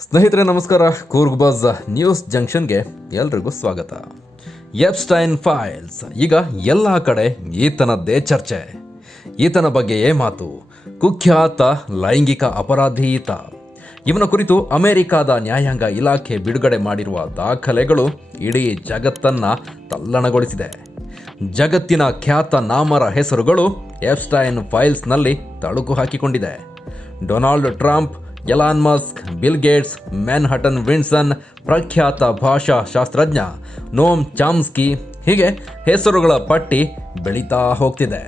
ಸ್ನೇಹಿತರೆ ನಮಸ್ಕಾರ. Coorg buzz news ಜಂಕ್ಷನ್ಗೆ ಎಲ್ರಿಗೂ ಸ್ವಾಗತ. ಎಪ್ಸ್ಟೈನ್ ಫೈಲ್ಸ್ ಈಗ ಎಲ್ಲ ಕಡೆ ಈತನದ್ದೇ ಚರ್ಚೆ. ಈತನ ಬಗ್ಗೆಯೇ ಮಾತು. ಕುಖ್ಯಾತ ಲೈಂಗಿಕ ಅಪರಾಧಿ ಈತ. ಇವನ ಕುರಿತು ಅಮೆರಿಕಾದ ನ್ಯಾಯಾಂಗ ಇಲಾಖೆ ಬಿಡುಗಡೆ ಮಾಡಿರುವ ದಾಖಲೆಗಳು ಇಡೀ ಜಗತ್ತನ್ನ ತಲ್ಲಣಗೊಳಿಸಿದೆ. ಜಗತ್ತಿನ ಖ್ಯಾತ ನಾಮರ ಹೆಸರುಗಳು ಎಪ್ಸ್ಟೈನ್ ಫೈಲ್ಸ್ನಲ್ಲಿ ತಳುಕು ಹಾಕಿಕೊಂಡಿದೆ. Donald Trump, Elon Musk, Bill Gates, Manhattan ವಿನ್ಸನ್, ಪ್ರಖ್ಯಾತ ಭಾಷಾ ಶಾಸ್ತ್ರಜ್ಞ ನೋಮ್ ಚಾಮ್ಸ್ಕಿ, ಹೀಗೆ ಹೆಸರುಗಳ ಪಟ್ಟಿ ಬೆಳೀತಾ ಹೋಗ್ತಿದೆ.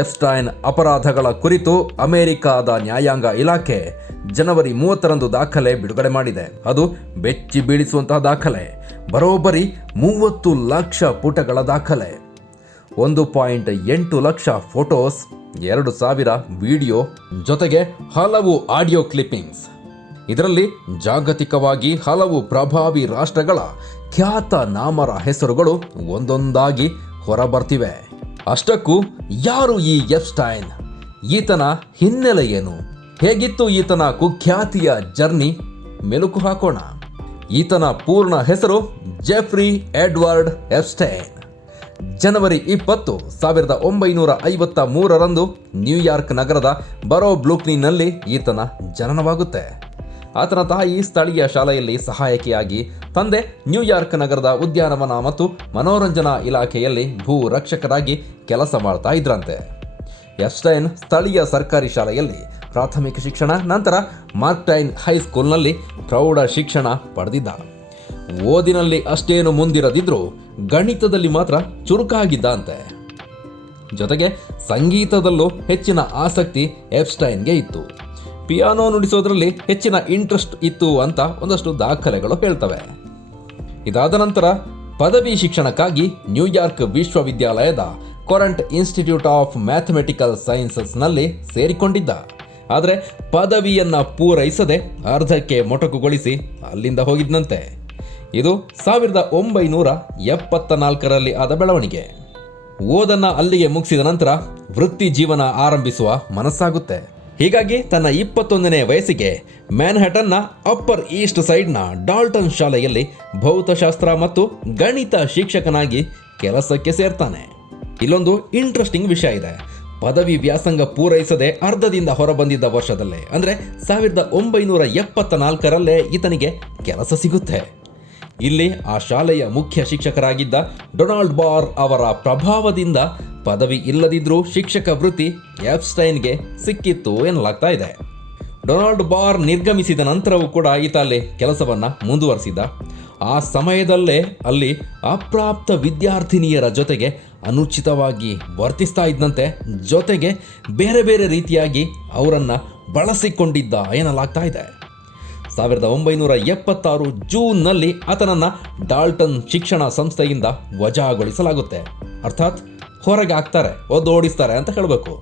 ಎಪ್ಸ್ಟೈನ್ ಅಪರಾಧಗಳ ಕುರಿತು ಅಮೆರಿಕಾದ ನ್ಯಾಯಾಂಗ ಇಲಾಖೆ ಜನವರಿ 30ರಂದು ದಾಖಲೆ ಬಿಡುಗಡೆ ಮಾಡಿದೆ. ಅದು ಬೆಚ್ಚಿ ಬೀಳಿಸುವಂತಹ ದಾಖಲೆ. ಬರೋಬ್ಬರಿ 30 ಲಕ್ಷ ಪುಟಗಳ ದಾಖಲೆ, 1.8 ಲಕ್ಷ ಫೋಟೋಸ್, 2,000 ವಿಡಿಯೋ, ಜೊತೆಗೆ ಹಲವು ಆಡಿಯೋ ಕ್ಲಿಪ್ಪಿಂಗ್ಸ್. ಇದರಲ್ಲಿ ಜಾಗತಿಕವಾಗಿ ಹಲವು ಪ್ರಭಾವಿ ರಾಷ್ಟ್ರಗಳ ಖ್ಯಾತ ನಾಮರ ಹೆಸರುಗಳು ಒಂದೊಂದಾಗಿ ಹೊರಬರ್ತಿವೆ. ಅಷ್ಟಕ್ಕೂ ಯಾರು ಈ ಎಪ್ಸ್ಟೈನ್? ಈತನ ಹಿನ್ನೆಲೆ ಏನು? ಹೇಗಿತ್ತು ಈತನ ಕುಖ್ಯಾತಿಯ ಜರ್ನಿ? ಮೆಲುಕು ಹಾಕೋಣ. ಈತನ ಪೂರ್ಣ ಹೆಸರು ಜೆಫ್ರಿ ಎಡ್ವರ್ಡ್ ಎಪ್ಸ್ಟೈನ್. ಜನವರಿ 20, 1953ರಂದು ನ್ಯೂಯಾರ್ಕ್ ನಗರದ ಬರೋ ಬ್ರೂಕ್ಲಿನ್ನಲ್ಲಿ ಈತನ ಜನನವಾಗುತ್ತೆ. ಆತನ ತಾಯಿ ಸ್ಥಳೀಯ ಶಾಲೆಯಲ್ಲಿ ಸಹಾಯಕಿಯಾಗಿ, ತಂದೆ ನ್ಯೂಯಾರ್ಕ್ ನಗರದ ಉದ್ಯಾನವನ ಮತ್ತು ಮನೋರಂಜನಾ ಇಲಾಖೆಯಲ್ಲಿ ಭೂ ರಕ್ಷಕರಾಗಿ ಕೆಲಸ ಮಾಡ್ತಾ ಇದ್ರಂತೆ. ಎಪ್ಸ್ಟೈನ್ ಸ್ಥಳೀಯ ಸರ್ಕಾರಿ ಶಾಲೆಯಲ್ಲಿ ಪ್ರಾಥಮಿಕ ಶಿಕ್ಷಣ, ನಂತರ ಮಾರ್ಕ್ಟೈನ್ ಹೈಸ್ಕೂಲ್ನಲ್ಲಿ ಪ್ರೌಢ ಶಿಕ್ಷಣ ಪಡೆದಿದ್ದ. ಓದಿನಲ್ಲಿ ಅಷ್ಟೇನು ಮುಂದಿರದಿದ್ರೂ ಗಣಿತದಲ್ಲಿ ಮಾತ್ರ ಚುರುಕಾಗಿದ್ದ ಅಂತೆ. ಜೊತೆಗೆ ಸಂಗೀತದಲ್ಲೂ ಹೆಚ್ಚಿನ ಆಸಕ್ತಿ ಎಪ್ಸ್ಟೈನ್ಗೆ ಇತ್ತು. ಪಿಯಾನೋ ನುಡಿಸೋದ್ರಲ್ಲಿ ಹೆಚ್ಚಿನ ಇಂಟ್ರೆಸ್ಟ್ ಇತ್ತು ಅಂತ ಒಂದಷ್ಟು ದಾಖಲೆಗಳು ಹೇಳ್ತವೆ. ಇದಾದ ನಂತರ ಪದವಿ ಶಿಕ್ಷಣಕ್ಕಾಗಿ ನ್ಯೂಯಾರ್ಕ್ ವಿಶ್ವವಿದ್ಯಾಲಯದ ಕೊರಂಟ್ ಇನ್ಸ್ಟಿಟ್ಯೂಟ್ ಆಫ್ ಮ್ಯಾಥಮೆಟಿಕಲ್ ಸೈನ್ಸಸ್ನಲ್ಲಿ ಸೇರಿಕೊಂಡಿದ್ದ. ಆದರೆ ಪದವಿಯನ್ನ ಪೂರೈಸದೆ ಅರ್ಧಕ್ಕೆ ಮೊಟಕುಗೊಳಿಸಿ ಅಲ್ಲಿಂದ ಹೋಗಿದ್ನಂತೆ. ಇದು 1974ರಲ್ಲಿ ಆದ ಬೆಳವಣಿಗೆ. ಓದನ್ನ ಅಲ್ಲಿಗೆ ಮುಗಿಸಿದ ನಂತರ ವೃತ್ತಿ ಜೀವನ ಆರಂಭಿಸುವ ಮನಸ್ಸಾಗುತ್ತೆ. ಹೀಗಾಗಿ ತನ್ನ 21ನೇ ವಯಸ್ಸಿಗೆ ಮ್ಯಾನ್ಹಟನ್ನ ಅಪ್ಪರ್ ಈಸ್ಟ್ ಸೈಡ್ನ ಡಾಲ್ಟನ್ ಶಾಲೆಯಲ್ಲಿ ಭೌತಶಾಸ್ತ್ರ ಮತ್ತು ಗಣಿತ ಶಿಕ್ಷಕನಾಗಿ ಕೆಲಸಕ್ಕೆ ಸೇರ್ತಾನೆ. ಇಲ್ಲೊಂದು ಇಂಟ್ರೆಸ್ಟಿಂಗ್ ವಿಷಯ ಇದೆ. ಪದವಿ ವ್ಯಾಸಂಗ ಪೂರೈಸದೆ ಅರ್ಧದಿಂದ ಹೊರಬಂದಿದ್ದ ವರ್ಷದಲ್ಲೇ, ಅಂದರೆ 1974ರಲ್ಲೇ ಈತನಿಗೆ ಕೆಲಸ ಸಿಗುತ್ತೆ. ಇಲ್ಲಿ ಆ ಶಾಲೆಯ ಮುಖ್ಯ ಶಿಕ್ಷಕರಾಗಿದ್ದ ಡೊನಾಲ್ಡ್ ಬಾರ್ ಅವರ ಪ್ರಭಾವದಿಂದ ಪದವಿ ಇಲ್ಲದಿದ್ರೂ ಶಿಕ್ಷಕ ವೃತ್ತಿ ಎಪ್ಸ್ಟೈನ್ಗೆ ಸಿಕ್ಕಿತ್ತು ಎನ್ನಲಾಗ್ತಾ ಇದೆ. ಡೊನಾಲ್ಡ್ ಬಾರ್ ನಿರ್ಗಮಿಸಿದ ನಂತರವೂ ಕೂಡ ಈತ ಅಲ್ಲಿ ಕೆಲಸವನ್ನ ಮುಂದುವರಿಸಿದ್ದ. ಆ ಸಮಯದಲ್ಲೇ ಅಲ್ಲಿ ಅಪ್ರಾಪ್ತ ವಿದ್ಯಾರ್ಥಿನಿಯರ ಜೊತೆಗೆ ಅನುಚಿತವಾಗಿ ವರ್ತಿಸ್ತಾ ಇದ್ದಂತೆ, ಜೊತೆಗೆ ಬೇರೆ ಬೇರೆ ರೀತಿಯಾಗಿ ಅವರನ್ನ ಬಳಸಿಕೊಂಡಿದ್ದ ಎನ್ನಲಾಗ್ತಾ ಇದೆ. 1976 ಜೂನ್ನಲ್ಲಿ ಆತನನ್ನು ಡಾಲ್ಟನ್ ಶಿಕ್ಷಣ ಸಂಸ್ಥೆಯಿಂದ ವಜಾಗೊಳಿಸಲಾಗುತ್ತೆ. ಅರ್ಥಾತ್ ಹೊರಗೆ ಹಾಕ್ತಾರೆ, ಓಡಿಸ್ತಾರೆ ಅಂತ ಹೇಳಬೇಕು.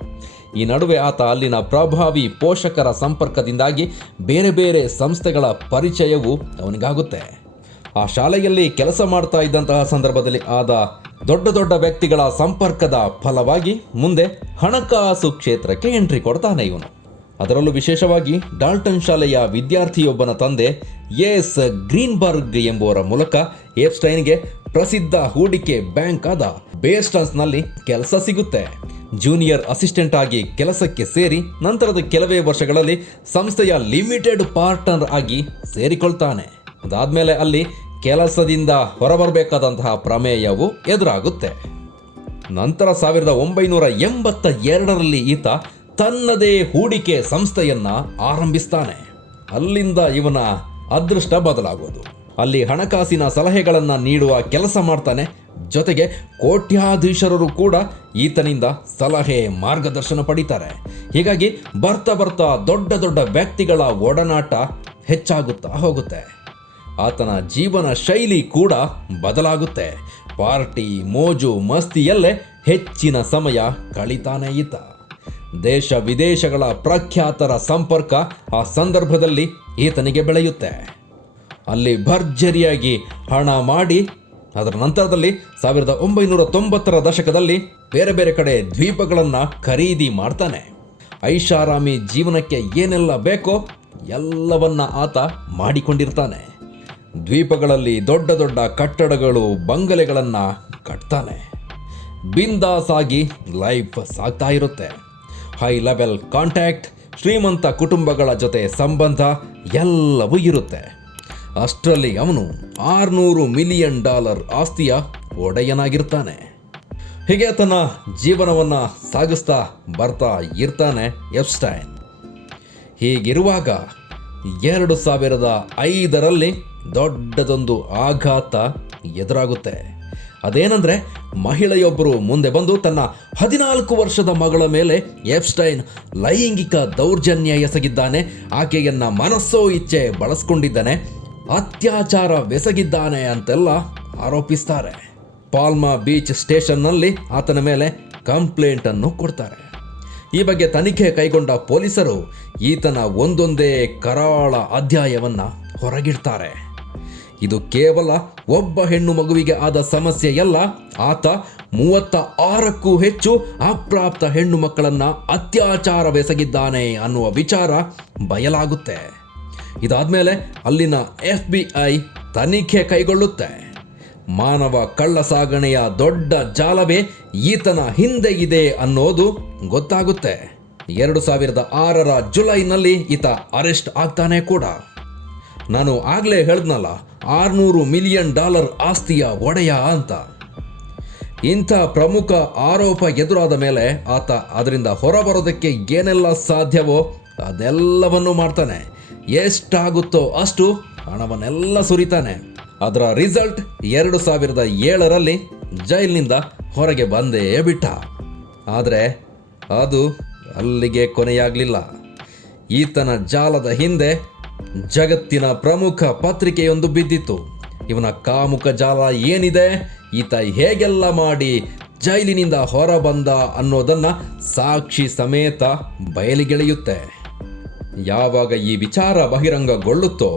ಈ ನಡುವೆ ಆತ ಅಲ್ಲಿನ ಪ್ರಭಾವಿ ಪೋಷಕರ ಸಂಪರ್ಕದಿಂದಾಗಿ ಬೇರೆ ಬೇರೆ ಸಂಸ್ಥೆಗಳ ಪರಿಚಯವೂ ಅವನಿಗಾಗುತ್ತೆ. ಆ ಶಾಲೆಯಲ್ಲಿ ಕೆಲಸ ಮಾಡ್ತಾ ಇದ್ದಂತಹ ಸಂದರ್ಭದಲ್ಲಿ ಆದ ದೊಡ್ಡ ದೊಡ್ಡ ವ್ಯಕ್ತಿಗಳ ಸಂಪರ್ಕದ ಫಲವಾಗಿ ಮುಂದೆ ಹಣಕಾಸು ಕ್ಷೇತ್ರಕ್ಕೆ ಎಂಟ್ರಿ ಕೊಡ್ತಾನೆ ಇವನು. ಅದರಲ್ಲೂ ವಿಶೇಷವಾಗಿ ಡಾಲ್ಟನ್ ಶಾಲೆಯ ವಿದ್ಯಾರ್ಥಿಯೊಬ್ಬನ ತಂದೆ ಎಸ್ ಗ್ರೀನ್ಬರ್ಗ್ ಎಂಬುವರ ಮೂಲಕ ಎಪ್ಸ್ಟೈನ್ಗೆ ಪ್ರಸಿದ್ಧ ಹೂಡಿಕೆ ಬ್ಯಾಂಕ್ ಆದ ಬೇರ್ ಸ್ಟರ್ನ್ಸ್ನಲ್ಲಿ ಕೆಲಸ ಸಿಗುತ್ತೆ. ಜೂನಿಯರ್ ಅಸಿಸ್ಟೆಂಟ್ ಆಗಿ ಕೆಲಸಕ್ಕೆ ಸೇರಿ ನಂತರದ ಕೆಲವೇ ವರ್ಷಗಳಲ್ಲಿ ಸಂಸ್ಥೆಯ ಲಿಮಿಟೆಡ್ ಪಾರ್ಟ್ನರ್ ಆಗಿ ಸೇರಿಕೊಳ್ತಾನೆ. ಅದಾದ್ಮೇಲೆ ಅಲ್ಲಿ ಕೆಲಸದಿಂದ ಹೊರಬರಬೇಕಾದಂತಹ ಪ್ರಮೇಯವು ಎದುರಾಗುತ್ತೆ. ನಂತರ 1982ರಲ್ಲಿ ಈತ ತನ್ನದೇ ಹೂಡಿಕೆ ಸಂಸ್ಥೆಯನ್ನ ಆರಂಭಿಸ್ತಾನೆ. ಅಲ್ಲಿಂದ ಇವನ ಅದೃಷ್ಟ ಬದಲಾಗೋದು. ಅಲ್ಲಿ ಹಣಕಾಸಿನ ಸಲಹೆಗಳನ್ನ ನೀಡುವ ಕೆಲಸ ಮಾಡ್ತಾನೆ. ಜೊತೆಗೆ ಕೋಟ್ಯಾಧೀಶರು ಕೂಡ ಈತನಿಂದ ಸಲಹೆ, ಮಾರ್ಗದರ್ಶನ ಪಡಿತಾರೆ. ಹೀಗಾಗಿ ಬರ್ತಾ ಬರ್ತಾ ದೊಡ್ಡ ದೊಡ್ಡ ವ್ಯಕ್ತಿಗಳ ಒಡನಾಟ ಹೆಚ್ಚಾಗುತ್ತಾ ಹೋಗುತ್ತೆ. ಆತನ ಜೀವನ ಶೈಲಿ ಕೂಡ ಬದಲಾಗುತ್ತೆ. ಪಾರ್ಟಿ, ಮೋಜು, ಮಸ್ತಿಯಲ್ಲೇ ಹೆಚ್ಚಿನ ಸಮಯ ಕಳೀತಾನೆ ಈತ. ದೇಶ ವಿದೇಶಗಳ ಪ್ರಖ್ಯಾತರ ಸಂಪರ್ಕ ಆ ಸಂದರ್ಭದಲ್ಲಿ ಈತನಿಗೆ ಬೆಳೆಯುತ್ತೆ. ಅಲ್ಲಿ ಭರ್ಜರಿಯಾಗಿ ಹಣ ಮಾಡಿ ಅದರ ನಂತರದಲ್ಲಿ 1990ರ ದಶಕದಲ್ಲಿ ಬೇರೆ ಬೇರೆ ಕಡೆ ದ್ವೀಪಗಳನ್ನು ಖರೀದಿ ಮಾಡ್ತಾನೆ. ಐಷಾರಾಮಿ ಜೀವನಕ್ಕೆ ಏನೆಲ್ಲ ಬೇಕೋ ಎಲ್ಲವನ್ನ ಆತ ಮಾಡಿಕೊಂಡಿರ್ತಾನೆ. ದ್ವೀಪಗಳಲ್ಲಿ ದೊಡ್ಡ ದೊಡ್ಡ ಕಟ್ಟಡಗಳು, ಬಂಗಲೆಗಳನ್ನು ಕಟ್ತಾನೆ. ಬಿಂದಾಸ್ ಆಗಿ ಲೈಫ್ ಸಾಗ್ತಾ ಇರುತ್ತೆ. ಹೈ ಲೆವೆಲ್ ಕಾಂಟ್ಯಾಕ್ಟ್, ಶ್ರೀಮಂತ ಕುಟುಂಬಗಳ ಜೊತೆ ಸಂಬಂಧ ಎಲ್ಲವೂ ಇರುತ್ತೆ. ಅಷ್ಟರಲ್ಲಿ ಅವನು $600 ಮಿಲಿಯನ್ ಆಸ್ತಿಯ ಒಡೆಯನಾಗಿರ್ತಾನೆ. ಹೀಗೆ ತನ್ನ ಜೀವನವನ್ನು ಸಾಗಿಸ್ತಾ ಬರ್ತಾ ಇರ್ತಾನೆ ಎಪ್ಸ್ಟೈನ್. ಹೀಗಿರುವಾಗ 2005ರಲ್ಲಿ ದೊಡ್ಡದೊಂದು ಆಘಾತ ಎದುರಾಗುತ್ತೆ. ಅದೇನೆಂದರೆ, ಮಹಿಳೆಯೊಬ್ಬರು ಮುಂದೆ ಬಂದು ತನ್ನ 14 ವರ್ಷದ ಮಗಳ ಮೇಲೆ ಎಪ್ಸ್ಟೈನ್ ಲೈಂಗಿಕ ದೌರ್ಜನ್ಯ ಎಸಗಿದ್ದಾನೆ, ಆಕೆಯನ್ನು ಮನಸ್ಸೋ ಇಚ್ಛೆ ಬಳಸ್ಕೊಂಡಿದ್ದಾನೆ, ಅತ್ಯಾಚಾರವೆಸಗಿದ್ದಾನೆ ಅಂತೆಲ್ಲ ಆರೋಪಿಸ್ತಾರೆ. ಪಾಲ್ಮಾ ಬೀಚ್ ಸ್ಟೇಷನ್ನಲ್ಲಿ ಆತನ ಮೇಲೆ ಕಂಪ್ಲೇಂಟ್ ಅನ್ನು ಕೊಡ್ತಾರೆ. ಈ ಬಗ್ಗೆ ತನಿಖೆ ಕೈಗೊಂಡ ಪೊಲೀಸರು ಈತನ ಒಂದೊಂದೇ ಕರಾಳ ಅಧ್ಯಾಯವನ್ನು ಹೊರಗಿಡ್ತಾರೆ. ಇದು ಕೇವಲ ಒಬ್ಬ ಹೆಣ್ಣು ಮಗುವಿಗೆ ಆದ ಸಮಸ್ಯೆಯಲ್ಲ, ಆತ 36ಕ್ಕೂ ಹೆಚ್ಚು ಅಪ್ರಾಪ್ತ ಹೆಣ್ಣು ಮಕ್ಕಳನ್ನು ಅತ್ಯಾಚಾರವೆಸಗಿದ್ದಾನೆ ಅನ್ನುವ ವಿಚಾರ ಬಯಲಾಗುತ್ತೆ. ಇದಾದ್ಮೇಲೆ ಅಲ್ಲಿನ FBI ತನಿಖೆ ಕೈಗೊಳ್ಳುತ್ತೆ. ಮಾನವ ಕಳ್ಳ ಸಾಗಣೆಯ ದೊಡ್ಡ ಜಾಲವೇ ಈತನ ಹಿಂದೆ ಇದೆ ಅನ್ನೋದು ಗೊತ್ತಾಗುತ್ತೆ. 2006ರ ಜುಲೈನಲ್ಲಿ ಈತ ಅರೆಸ್ಟ್ ಆಗ್ತಾನೆ ಕೂಡ. ನಾನು ಆಗಲೇ ಹೇಳಿದ್ನಲ್ಲ, $600 ಮಿಲಿಯನ್ ಆಸ್ತಿಯ ಒಡೆಯ ಅಂತ. ಇಂಥ ಪ್ರಮುಖ ಆರೋಪ ಎದುರಾದ ಮೇಲೆ ಆತ ಅದರಿಂದ ಹೊರಬರೋದಕ್ಕೆ ಏನೆಲ್ಲ ಸಾಧ್ಯವೋ ಅದೆಲ್ಲವನ್ನೂ ಮಾಡ್ತಾನೆ. ಎಷ್ಟಾಗುತ್ತೋ ಅಷ್ಟು ಹಣವನ್ನೆಲ್ಲ ಸುರಿತಾನೆ. ಅದರ ರಿಸಲ್ಟ್ 2007ರಲ್ಲಿ ಜೈಲಿನಿಂದ ಹೊರಗೆ ಬಂದೇ ಬಿಟ್ಟ. ಆದರೆ ಅದು ಅಲ್ಲಿಗೆ ಕೊನೆಯಾಗಲಿಲ್ಲ. ಈತನ ಜಾಲದ ಹಿಂದೆ ಜಗತ್ತಿನ ಪ್ರಮುಖ ಪತ್ರಿಕೆಯೊಂದು ಬಿದ್ದಿತ್ತು. ಇವನ ಕಾಮುಕ ಜಾಲ ಏನಿದೆ, ಈತ ಹೇಗೆಲ್ಲ ಮಾಡಿ ಜೈಲಿನಿಂದ ಹೊರಬಂದ ಅನ್ನೋದನ್ನು ಸಾಕ್ಷಿ ಸಮೇತ ಬಯಲಿಗೆಳೆಯುತ್ತೆ. ಯಾವಾಗ ಈ ವಿಚಾರ ಬಹಿರಂಗಗೊಳ್ಳುತ್ತೋ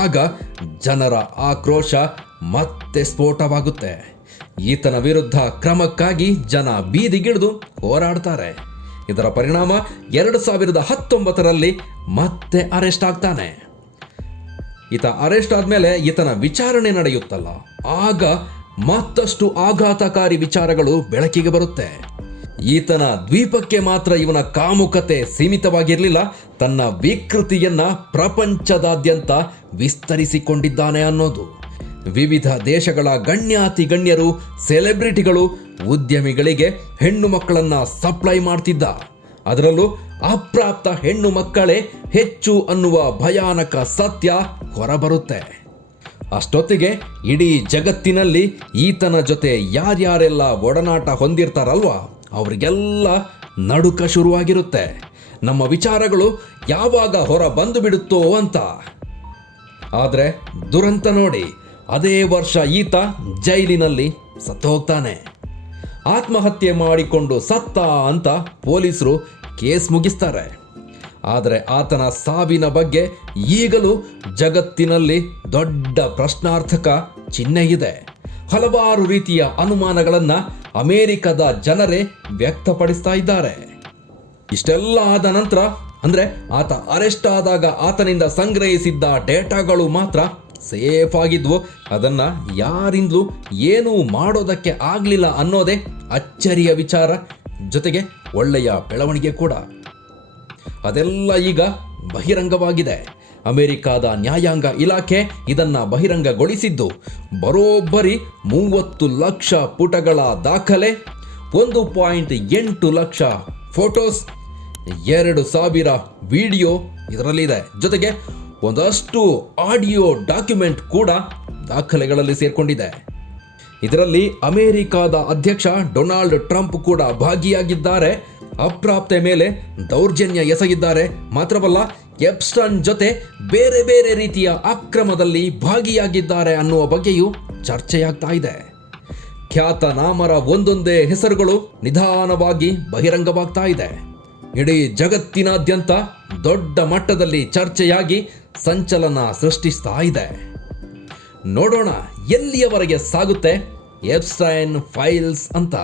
ಆಗ ಜನರ ಆಕ್ರೋಶ ಮತ್ತೆ ಸ್ಫೋಟವಾಗುತ್ತೆ. ಈತನ ವಿರುದ್ಧ ಕ್ರಮಕ್ಕಾಗಿ ಜನ ಬೀದಿಗಿಳಿದು ಹೋರಾಡ್ತಾರೆ. ಇದರ ಪರಿಣಾಮ 2019ರಲ್ಲಿ ಮತ್ತೆ ಅರೆಸ್ಟ್ ಆಗ್ತಾನೆ. ಈತ ಅರೆಸ್ಟ್ ಆದಮೇಲೆ ಈತನ ವಿಚಾರಣೆ ನಡೆಯುತ್ತಲ್ಲ, ಆಗ ಮತ್ತಷ್ಟು ಆಘಾತಕಾರಿ ವಿಚಾರಗಳು ಬೆಳಕಿಗೆ ಬರುತ್ತೆ. ಈತನ ದ್ವೀಪಕ್ಕೆ ಮಾತ್ರ ಇವನ ಕಾಮುಕತೆ ಸೀಮಿತವಾಗಿರಲಿಲ್ಲ, ತನ್ನ ವಿಕೃತಿಯನ್ನ ಪ್ರಪಂಚದಾದ್ಯಂತ ವಿಸ್ತರಿಸಿಕೊಂಡಿದ್ದಾನೆ ಅನ್ನೋದು. ವಿವಿಧ ದೇಶಗಳ ಗಣ್ಯಾತಿ ಗಣ್ಯರು, ಸೆಲೆಬ್ರಿಟಿಗಳು, ಉದ್ಯಮಿಗಳಿಗೆ ಹೆಣ್ಣು ಮಕ್ಕಳನ್ನ ಸಪ್ಲೈ ಮಾಡ್ತಿದ್ದ. ಅದರಲ್ಲೂ ಅಪ್ರಾಪ್ತ ಹೆಣ್ಣು ಮಕ್ಕಳೇ ಹೆಚ್ಚು ಅನ್ನುವ ಭಯಾನಕ ಸತ್ಯ ಹೊರಬರುತ್ತೆ. ಅಷ್ಟೊತ್ತಿಗೆ ಇಡೀ ಜಗತ್ತಿನಲ್ಲಿ ಈತನ ಜೊತೆ ಯಾರ್ಯಾರೆಲ್ಲ ಒಡನಾಟ ಹೊಂದಿರ್ತಾರಲ್ವಾ, ಅವರಿಗೆಲ್ಲ ನಡುಕ ಶುರುವಾಗಿರುತ್ತೆ. ನಮ್ಮ ವಿಚಾರಗಳು ಯಾವಾಗ ಹೊರ ಬಂದು ಬಿಡುತ್ತೋ ಅಂತ. ಆದರೆ ದುರಂತ ನೋಡಿ, ಅದೇ ವರ್ಷ ಈತ ಜೈಲಿನಲ್ಲಿ ಸತ್ತು ಹೋಗ್ತಾನೆ. ಆತ್ಮಹತ್ಯೆ ಮಾಡಿಕೊಂಡು ಸತ್ತ ಅಂತ ಪೊಲೀಸರು ಕೇಸ್ ಮುಗಿಸ್ತಾರೆ. ಆದರೆ ಆತನ ಸಾವಿನ ಬಗ್ಗೆ ಈಗಲೂ ಜಗತ್ತಿನಲ್ಲಿ ದೊಡ್ಡ ಪ್ರಶ್ನಾರ್ಥಕ ಚಿಹ್ನೆ ಇದೆ. ಹಲವಾರು ರೀತಿಯ ಅನುಮಾನಗಳನ್ನು ಅಮೆರಿಕದ ಜನರೇ ವ್ಯಕ್ತಪಡಿಸ್ತಾ ಇದ್ದಾರೆ. ಇಷ್ಟೆಲ್ಲ ಆದ ನಂತರ, ಅಂದರೆ ಆತ ಅರೆಸ್ಟ್ ಆದಾಗ ಆತನಿಂದ ಸಂಗ್ರಹಿಸಿದ್ದ ಡೇಟಾಗಳು ಮಾತ್ರ ಸೇಫ್ ಆಗಿದ್ವು. ಅದನ್ನು ಯಾರಿಂದಲೂ ಏನೂ ಮಾಡೋದಕ್ಕೆ ಆಗಲಿಲ್ಲ ಅನ್ನೋದೇ ಅಚ್ಚರಿಯ ವಿಚಾರ, ಜೊತೆಗೆ ಒಳ್ಳೆಯ ಬೆಳವಣಿಗೆ ಕೂಡ. ಅದೆಲ್ಲ ಈಗ ಬಹಿರಂಗವಾಗಿದೆ. ಅಮೆರಿಕಾದ ನ್ಯಾಯಾಂಗ ಇಲಾಖೆ ಇದನ್ನು ಬಹಿರಂಗಗೊಳಿಸಿದ್ದು ಬರೋಬ್ಬರಿ 30 ಲಕ್ಷ ಪುಟಗಳ ದಾಖಲೆ, 1.8 ಲಕ್ಷ ಫೋಟೋಸ್, 2000 ವಿಡಿಯೋ ಇದರಲ್ಲಿದೆ. ಜೊತೆಗೆ ಒಂದಷ್ಟು ಆಡಿಯೋ ಡಾಕ್ಯುಮೆಂಟ್ ಕೂಡ ದಾಖಲೆಗಳಲ್ಲಿ ಸೇರ್ಕೊಂಡಿದೆ. ಇದರಲ್ಲಿ ಅಮೆರಿಕಾದ ಅಧ್ಯಕ್ಷ ಡೊನಾಲ್ಡ್ ಟ್ರಂಪ್ ಕೂಡ ಭಾಗಿಯಾಗಿದ್ದಾರೆ. ಅಪ್ರಾಪ್ತೆ ಮೇಲೆ ದೌರ್ಜನ್ಯ ಎಸಗಿದ್ದಾರೆ. ಮಾತ್ರವಲ್ಲ, ಎಪ್ಸ್ಟೈನ್ ಜೊತೆ ಬೇರೆ ಬೇರೆ ರೀತಿಯ ಅಕ್ರಮದಲ್ಲಿ ಭಾಗಿಯಾಗಿದ್ದಾರೆ ಅನ್ನುವ ಬಗ್ಗೆಯೂ ಚರ್ಚೆಯಾಗ್ತಾ ಇದೆ. ಖ್ಯಾತನಾಮರ ಒಂದೊಂದೇ ಹೆಸರುಗಳು ನಿಧಾನವಾಗಿ ಬಹಿರಂಗವಾಗ್ತಾ ಇದೆ. ಇಡೀ ಜಗತ್ತಿನಾದ್ಯಂತ ದೊಡ್ಡ ಮಟ್ಟದಲ್ಲಿ ಚರ್ಚೆಯಾಗಿ ಸಂಚಲನ ಸೃಷ್ಟಿಸ್ತಾ ಇದೆ. ನೋಡೋಣ ಎಲ್ಲಿಯವರೆಗೆ ಸಾಗುತ್ತೆ ಎಪ್ಸ್ಟೈನ್ ಫೈಲ್ಸ್ ಅಂತ.